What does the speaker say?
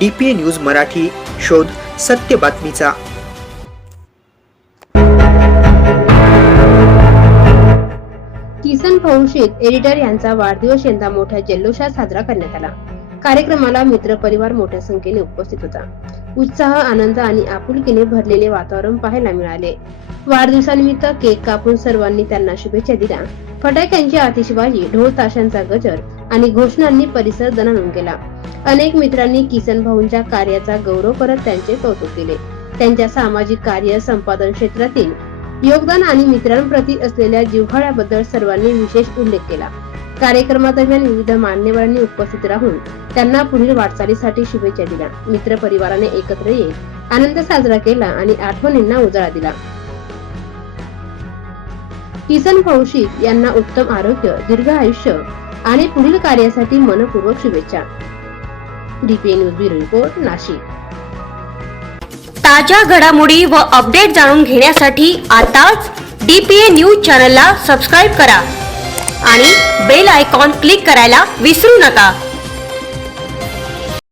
DPA news Marathi, शोध सत्य बातमीचा। किसन फौशीद एडिटर यांचा वाढदिवस यंदा मोठ्या जल्लोषात साजरा करण्यात आला। कार्यक्रमाला मित्रपरिवार मोठ्या संख्येने उपस्थित होता। उत्साह, आनंद आणि आपुलकीने भरलेले वातावरण पाहायला मिळाले। वाढदिवसानिमित्त केक कापून सर्वांनी त्यांना शुभेच्छा दिल्या। फटाक्यांची आतिषबाजी, ढोल ताशांचा गजर आणि घोषणांनी परिसर दणाणून गेला। अनेक मित्रांनी किसन भाऊंच्या कार्याचा गौरव करत त्यांचे कौतुक केले। त्यांच्या सामाजिक कार्य, संपादन क्षेत्रातील योगदान आणि मित्रांप्रती असलेल्या जिव्हाळ्याबद्दल सर्वांनी विशेष उल्लेख केला। कार्यक्रमादरम्यान विविध मान्यवरांनी उपस्थित राहून त्यांना पुढील वाटचालीसाठी शुभेच्छा दिल्या। मित्र परिवाराने एकत्र येत आनंद साजरा केला आणि आठवणींना उजाळा दिला। किसन फौशीद यांना उत्तम आरोग्य, दीर्घ आयुष्य आणि पुढील कार्यासाठी मनपूर्वक शुभेच्छा। DPA news bureau report, Nashik. ताज्या घडामोडी व अपडेट जाणून घेण्यासाठी आताच DPA न्यूज चॅनलला सबस्क्राइब करा आणि बेल आयकॉन क्लिक करायला विसरू नका।